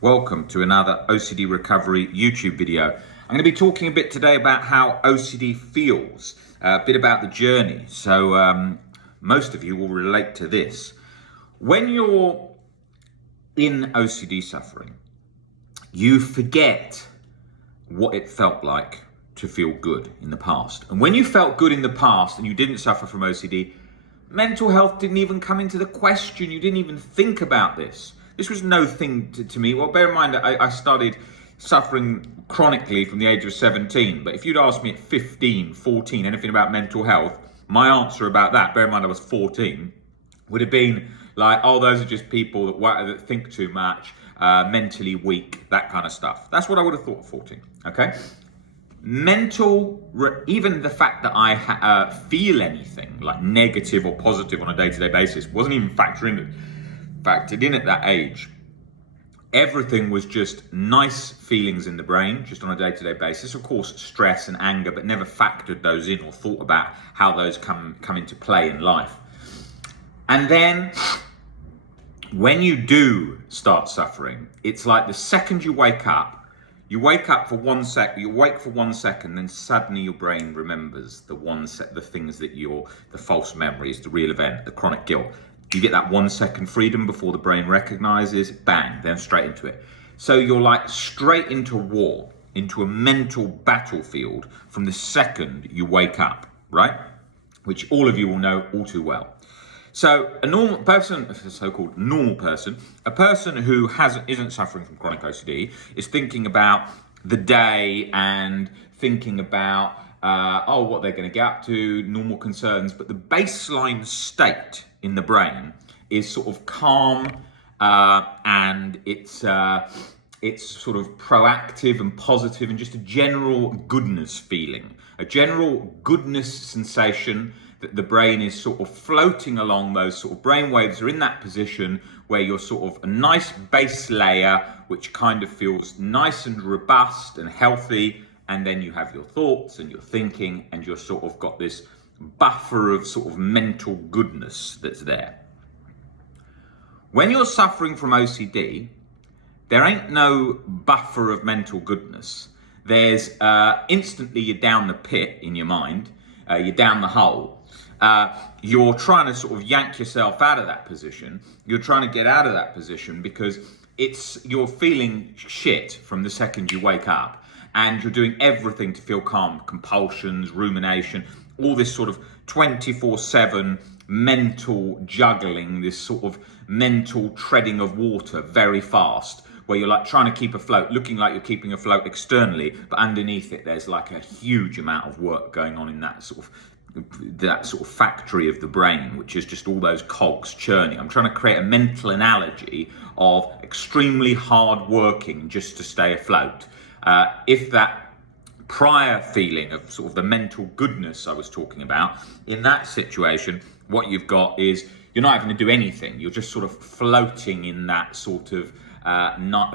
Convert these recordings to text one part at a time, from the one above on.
Welcome to another OCD recovery YouTube video. I'm going to be talking a bit today about how OCD feels, a bit about the journey. So most of you will relate to this. When you're in OCD suffering, you forget what it felt like to feel good in the past. And when you felt good in the past and you didn't suffer from OCD, mental health didn't even come into the question. You didn't even think about this. This was no thing to me. Well, bear in mind that I started suffering chronically from the age of 17. But if you'd asked me at 15, 14, anything about mental health, my answer about that, bear in mind I was 14, would have been like, oh, those are just people that think too much, mentally weak, that kind of stuff. That's what I would have thought at 14, okay? Even the fact that I feel anything like negative or positive on a day-to-day basis wasn't even factored in at that age. Everything was just nice feelings in the brain, just on a day-to-day basis. Of course, stress and anger, but never factored those in or thought about how those come into play in life. And then when you do start suffering, it's like the second you wake up for 1 second, you wake for 1 second, then suddenly your brain remembers the things that the false memories, the real event, the chronic guilt. You get that 1 second freedom before the brain recognizes, bang, then straight into it. So you're like straight into war, into a mental battlefield from the second you wake up, right? Which all of you will know all too well. So a normal person, a so-called normal person, a person who isn't suffering from chronic OCD, is thinking about the day and thinking about what they're going to get up to, normal concerns. But the baseline state in the brain is sort of calm, and it's sort of proactive and positive, and just a general goodness feeling, a general goodness sensation that the brain is sort of floating along. Those sort of brain waves are in that position where you're sort of a nice base layer, which kind of feels nice and robust and healthy. And then you have your thoughts and your thinking, and you're sort of got this buffer of sort of mental goodness that's there. When you're suffering from OCD, there ain't no buffer of mental goodness. There's instantly you're down the pit in your mind, you're down the hole. You're trying to sort of yank yourself out of that position. You're trying to get out of that position because you're feeling shit from the second you wake up, and you're doing everything to feel calm, compulsions, rumination, all this sort of 24/7 mental juggling, this sort of mental treading of water very fast, where you're like trying to keep afloat, looking like you're keeping afloat externally, but underneath it, there's like a huge amount of work going on in that sort of factory of the brain, which is just all those cogs churning. I'm trying to create a mental analogy of extremely hard working just to stay afloat. If that prior feeling of sort of the mental goodness I was talking about, in that situation, what you've got is you're not having to do anything. You're just sort of floating in that sort of,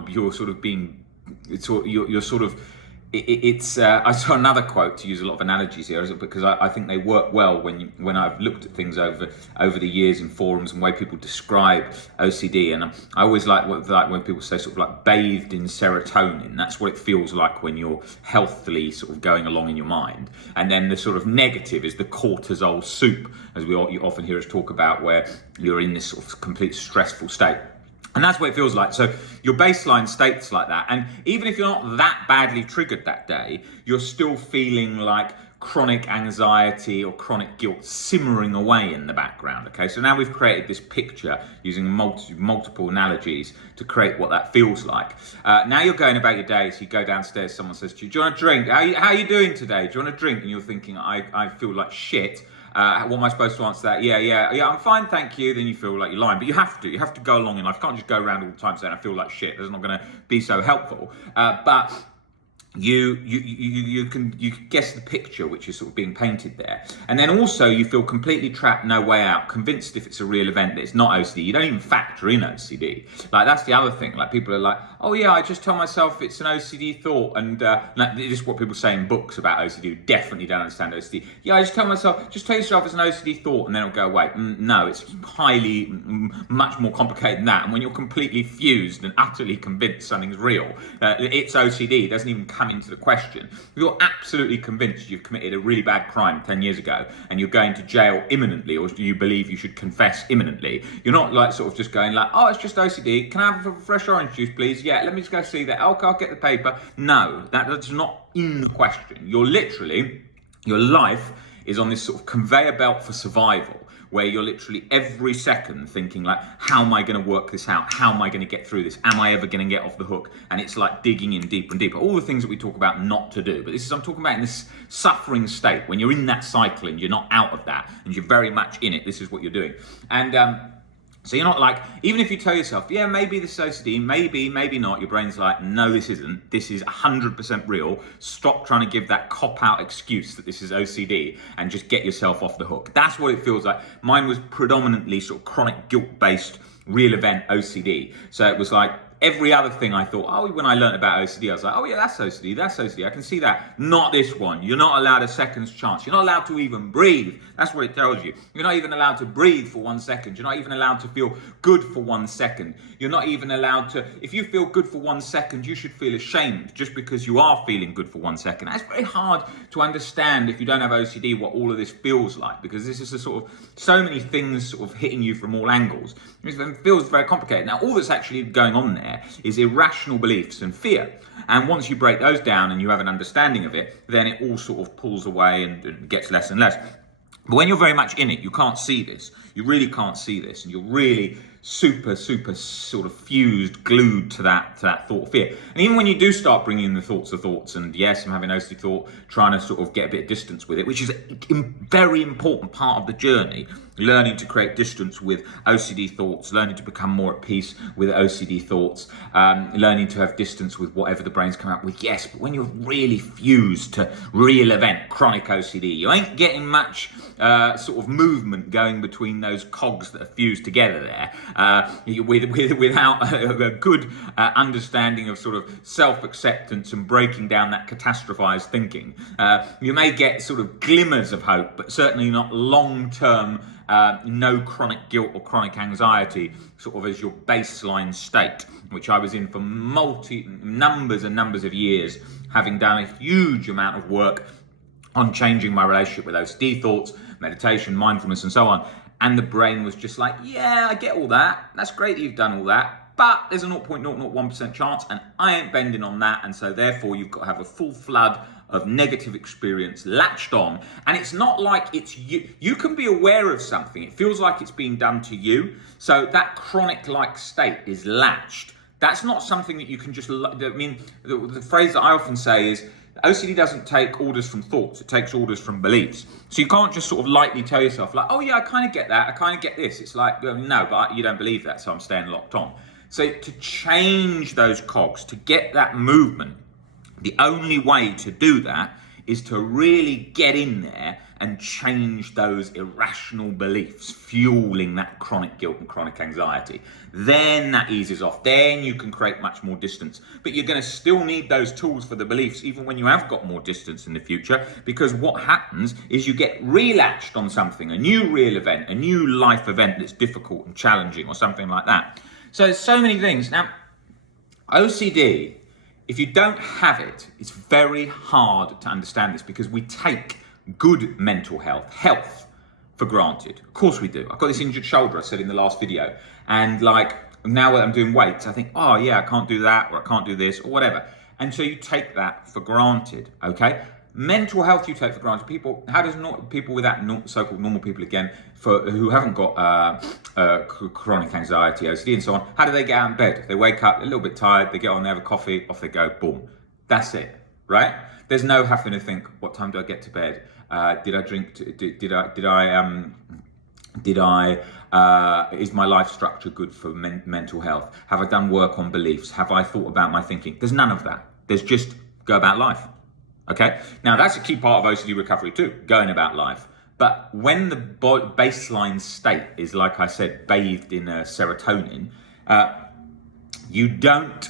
you're sort of being, you're sort of, I saw another quote, to use a lot of analogies here, because I think they work well when I've looked at things over the years in forums and way people describe OCD. And I always like when people say sort of like bathed in serotonin. That's what it feels like when you're healthily sort of going along in your mind. And then the sort of negative is the cortisol soup, as you often hear us talk about, where you're in this sort of complete stressful state. And that's what it feels like. So your baseline state's like that. And even if you're not that badly triggered that day, you're still feeling like chronic anxiety or chronic guilt simmering away in the background. Okay, so now we've created this picture using multiple analogies to create what that feels like. Now you're going about your day, so you go downstairs, someone says to you, do you want a drink? How are you doing today? Do you want a drink? And you're thinking, I feel like shit. What am I supposed to answer that? Yeah, I'm fine, thank you. Then you feel like you're lying, but you have to go along in life. You can't just go around all the time saying I feel like shit. That's not going to be so helpful. But you can guess the picture which is sort of being painted there, and then also you feel completely trapped, no way out, convinced if it's a real event that it's not OCD. You don't even factor in OCD. Like, that's the other thing. Like, people are like, oh yeah, I just tell myself it's an OCD thought, and like, this is what people say in books about OCD who definitely don't understand OCD. Yeah, I just tell myself, just tell yourself it's an OCD thought and then it'll go away. No, it's much more complicated than that. And when you're completely fused and utterly convinced something's real, it's OCD, it doesn't even come into the question. If you're absolutely convinced you've committed a really bad crime 10 years ago and you're going to jail imminently, or you believe you should confess imminently, you're not like sort of just going like, oh, it's just OCD, can I have a fresh orange juice please? Yeah, let me just go see that. Okay, I'll get the paper. No, that's not in the question. You're literally, your life is on this sort of conveyor belt for survival, where you're literally every second thinking like, how am I going to work this out? How am I going to get through this? Am I ever going to get off the hook? And it's like digging in deeper and deeper. All the things that we talk about not to do. But this is, I'm talking about in this suffering state, when you're in that cycle and you're not out of that and you're very much in it. This is what you're doing. And so you're not like, even if you tell yourself, yeah, maybe this is OCD, maybe not, your brain's like, no, this isn't. This is 100% real. Stop trying to give that cop-out excuse that this is OCD and just get yourself off the hook. That's what it feels like. Mine was predominantly sort of chronic guilt-based real event OCD. So it was like, every other thing I thought, oh, when I learned about OCD, I was like, oh yeah, that's OCD, I can see that. Not this one. You're not allowed a second's chance. You're not allowed to even breathe. That's what it tells you. You're not even allowed to breathe for 1 second. You're not even allowed to feel good for 1 second. You're not even allowed to, if you feel good for 1 second, you should feel ashamed just because you are feeling good for 1 second. That's very hard to understand if you don't have OCD, what all of this feels like, because this is a sort of, so many things sort of hitting you from all angles. It feels very complicated. Now, all that's actually going on there is irrational beliefs and fear. And once you break those down and you have an understanding of it, then it all sort of pulls away and gets less and less. But when you're very much in it, you can't see this. You really can't see this. And you're really super sort of fused, glued to that thought of fear. And even when you do start bringing in the thoughts of thoughts, and yes, I'm having OCD thought, trying to sort of get a bit of distance with it, which is a very important part of the journey, learning to create distance with OCD thoughts, learning to become more at peace with OCD thoughts, learning to have distance with whatever the brain's come up with. Yes, but when you're really fused to real event, chronic OCD, you ain't getting much sort of movement going between those cogs that are fused together there, without a good understanding of sort of self-acceptance and breaking down that catastrophized thinking. You may get sort of glimmers of hope, but certainly not long-term, no chronic guilt or chronic anxiety sort of as your baseline state, which I was in for numbers and numbers of years, having done a huge amount of work on changing my relationship with OCD thoughts, meditation, mindfulness, and so on. And the brain was just like, yeah, I get all that. That's great that you've done all that, but there's a 0.001% chance, and I ain't bending on that. And so therefore you've got to have a full flood of negative experience latched on. And it's not like it's you. You can be aware of something. It feels like it's being done to you. So that chronic-like state is latched. That's not something that you can just, I mean, the phrase that I often say is, OCD doesn't take orders from thoughts, it takes orders from beliefs. So you can't just sort of lightly tell yourself like, oh yeah, I kind of get that, I kind of get this. It's like, well, no, but you don't believe that, so I'm staying locked on. So to change those cogs, to get that movement, the only way to do that is to really get in there and change those irrational beliefs, fueling that chronic guilt and chronic anxiety. Then that eases off. Then you can create much more distance. But you're going to still need those tools for the beliefs, even when you have got more distance in the future, because what happens is you get relatched on something, a new real event, a new life event that's difficult and challenging or something like that. So there's so many things. Now, OCD, if you don't have it, it's very hard to understand this, because we take good mental health for granted. Of course we do. I've got this injured shoulder, I said in the last video, and like now that I'm doing weights, I think, oh yeah, I can't do that, or I can't do this, or whatever. And so you take that for granted, okay? Mental health you take for granted. People, how does people with that so-called normal people again, who haven't got chronic anxiety, OCD and so on, how do they get out of bed? They wake up a little bit tired, they get on, they have a coffee, off they go, boom. That's it, right? There's no having to think, what time do I get to bed? Did I drink? Is my life structure good for mental health? Have I done work on beliefs? Have I thought about my thinking? There's none of that. There's just Go about life. Okay? Now, that's a key part of OCD recovery too, going about life. But when the baseline state is, like I said, bathed in serotonin, you don't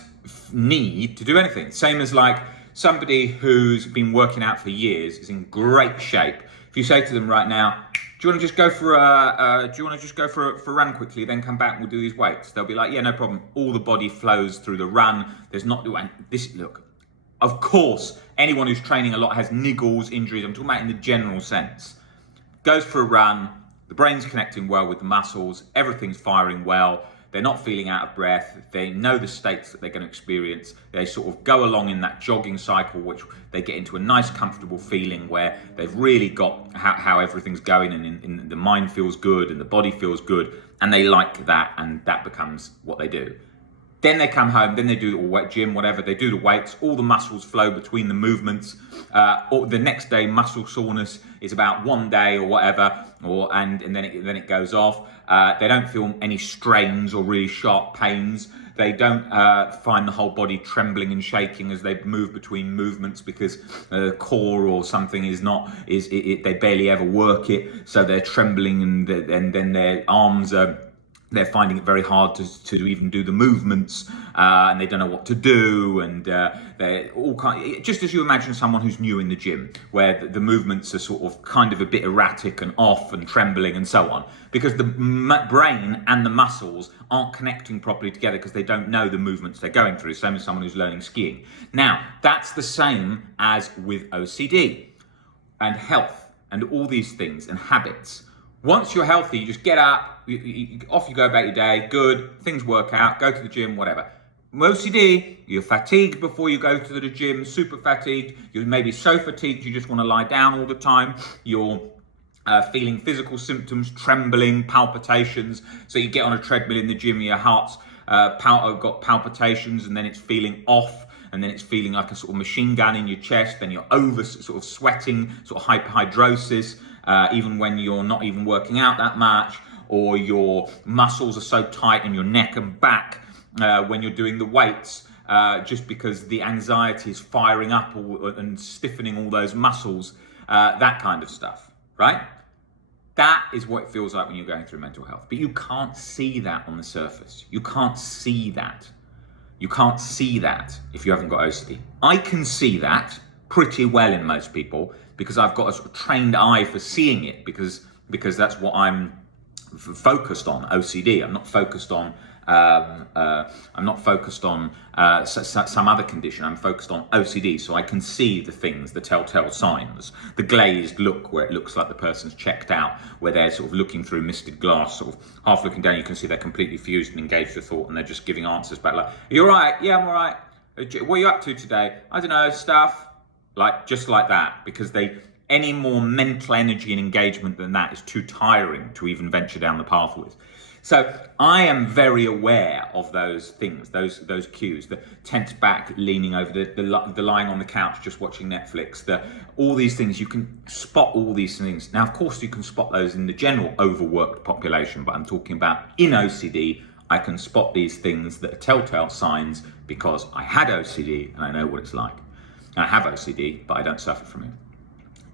need to do anything. Same as like somebody who's been working out for years, is in great shape. If you say to them right now, do you want to just go for a run quickly, then come back and we'll do these weights? They'll be like, yeah, no problem. All the body flows through the run. There's not this. Look, of course, anyone who's training a lot has niggles, injuries. I'm talking about in the general sense. Goes for a run. The brain's connecting well with the muscles. Everything's firing well. They're not feeling out of breath. They know the states that they're going to experience. They sort of go along in that jogging cycle, which they get into a nice, comfortable feeling where they've really got how everything's going, and the mind feels good and the body feels good, and they like that, and that becomes what they do. Then they come home, then they do the gym, whatever, they do the weights, all the muscles flow between the movements. Or the next day, muscle soreness is about 1 day or whatever, and then it goes off. They don't feel any strains or really sharp pains. They don't find the whole body trembling and shaking as they move between movements because the core or something they barely ever work it, so they're trembling, and then their arms are. They're finding it very hard to even do the movements, and they don't know what to do, and they're all just as you imagine someone who's new in the gym, where the movements are sort of kind of a bit erratic and off and trembling and so on, because the brain and the muscles aren't connecting properly together because they don't know the movements they're going through. Same as someone who's learning skiing. Now, that's the same as with OCD and health and all these things and habits. Once you're healthy, you just get up, off you go about your day, good, things work out, go to the gym, whatever. OCD, you're fatigued before you go to the gym, super fatigued, you're maybe so fatigued you just want to lie down all the time, you're feeling physical symptoms, trembling, palpitations, so you get on a treadmill in the gym, your heart's got palpitations, and then it's feeling off, and then it's feeling like a sort of machine gun in your chest, then you're over sort of sweating, sort of hyperhidrosis, even when you're not even working out that much, or your muscles are so tight in your neck and back when you're doing the weights, just because the anxiety is firing up and stiffening all those muscles, that kind of stuff, right? That is what it feels like when you're going through mental health. But you can't see that on the surface. You can't see that. You can't see that if you haven't got OCD. I can see that pretty well in most people because I've got a sort of trained eye for seeing it because that's what I'm focused on, OCD. I'm not focused on some other condition. I'm focused on OCD, so I can see the things, the telltale signs, the glazed look where it looks like the person's checked out, where they're sort of looking through misted glass, sort of half looking down. You can see they're completely fused and engaged with thought, and they're just giving answers back like, "Are you all right? Yeah, I'm all right. What are you up to today? I don't know, stuff." Like, just like that, because any more mental energy and engagement than that is too tiring to even venture down the path with. So I am very aware of those things, those cues, the tense back, leaning over, the lying on the couch, just watching Netflix, all these things. You can spot all these things. Now, of course, you can spot those in the general overworked population, but I'm talking about in OCD, I can spot these things that are telltale signs because I had OCD and I know what it's like. And I have OCD, but I don't suffer from it.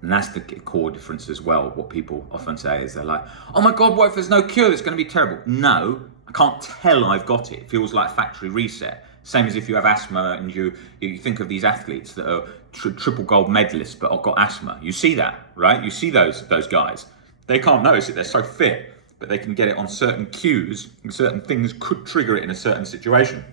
And that's the core difference as well. What people often say is they're like, "Oh my God, what if there's no cure? It's going to be terrible." No, I can't tell I've got it. It feels like factory reset. Same as if you have asthma and you think of these athletes that are triple gold medalists but have got asthma. You see that, right? You see those guys. They can't notice it. They're so fit, but they can get it on certain cues, and certain things could trigger it in a certain situation.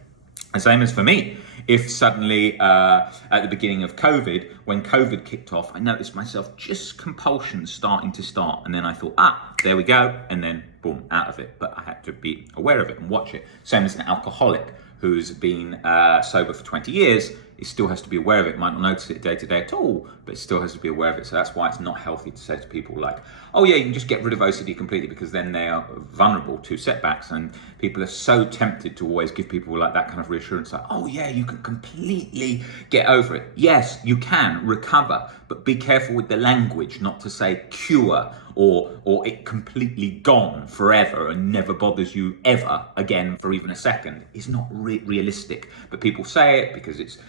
And same as for me. If suddenly at the beginning of COVID, when COVID kicked off, I noticed myself just compulsions starting to start. And then I thought, there we go. And then boom, out of it. But I had to be aware of it and watch it. Same as an alcoholic who's been sober for 20 years, he still has to be aware of it. Might not notice it day to day at all, but it still has to be aware of it. So that's why it's not healthy to say to people like, "Oh yeah, you can just get rid of OCD completely," because then they are vulnerable to setbacks. And people are so tempted to always give people like that kind of reassurance, like, "Oh yeah, you can completely get over it." Yes, you can recover, but be careful with the language, not to say cure or it completely gone forever and never bothers you ever again for even a second. It's not realistic, but people say it because it's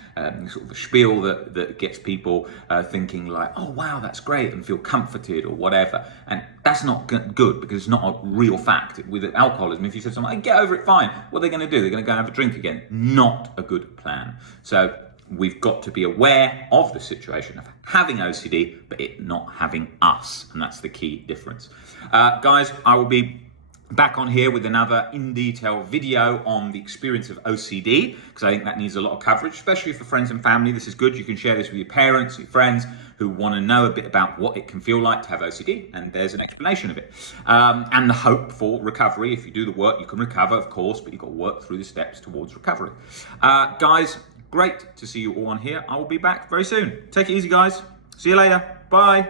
sort of a spiel that gets people thinking like, oh wow, that's great, and feel comforted or whatever. And that's not good, because it's not a real fact. With alcoholism, if you said to someone, get over it, fine, what are they going to do? They're going to go and have a drink again. Not a good plan. So we've got to be aware of the situation of having OCD, but it not having us. And that's the key difference. Guys, I will be back on here with another in detail video on the experience of OCD, because I think that needs a lot of coverage, especially for friends and family. This is good. You can share this with your parents, your friends who want to know a bit about what it can feel like to have OCD, and there's an explanation of it. And the hope for recovery. If you do the work, you can recover, of course, but you've got to work through the steps towards recovery. Guys, great to see you all on here. I will be back very soon. Take it easy, guys. See you later. Bye.